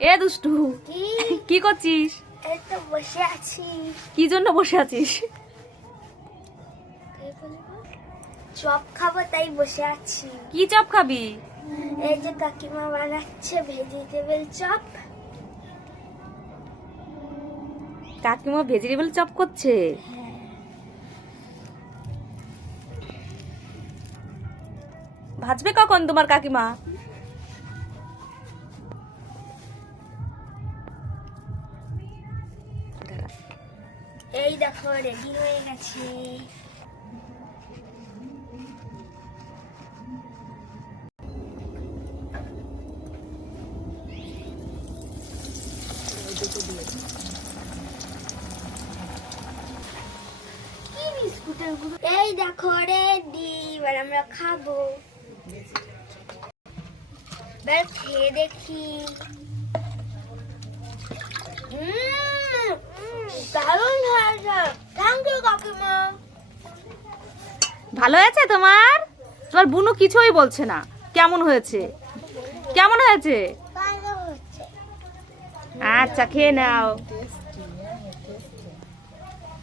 এ দুষ্টু কি? করছিস? বসে আছি। কি জন্য বসে আছিস? চপ খাব তাই বসে আছি। কি চপ খাবি? এই যে কাকিমা বানাচ্ছে ভেজিটেবল চপ। কাকিমা ভেজিটেবল চপ করছে? ভাজবে কখন তোমার কাকিমা? এই দেখো রেডি হয়ে গেছে। এই দেখো রেডি এবার আমরা খাব। এবার খেয়ে দেখি। ভালো হয়েছে তোমার? তোমার বুনু কিছুই বলছে না। কেমন হয়েছে? কেমন হয়েছে? আচ্ছা খেয়ে নাও।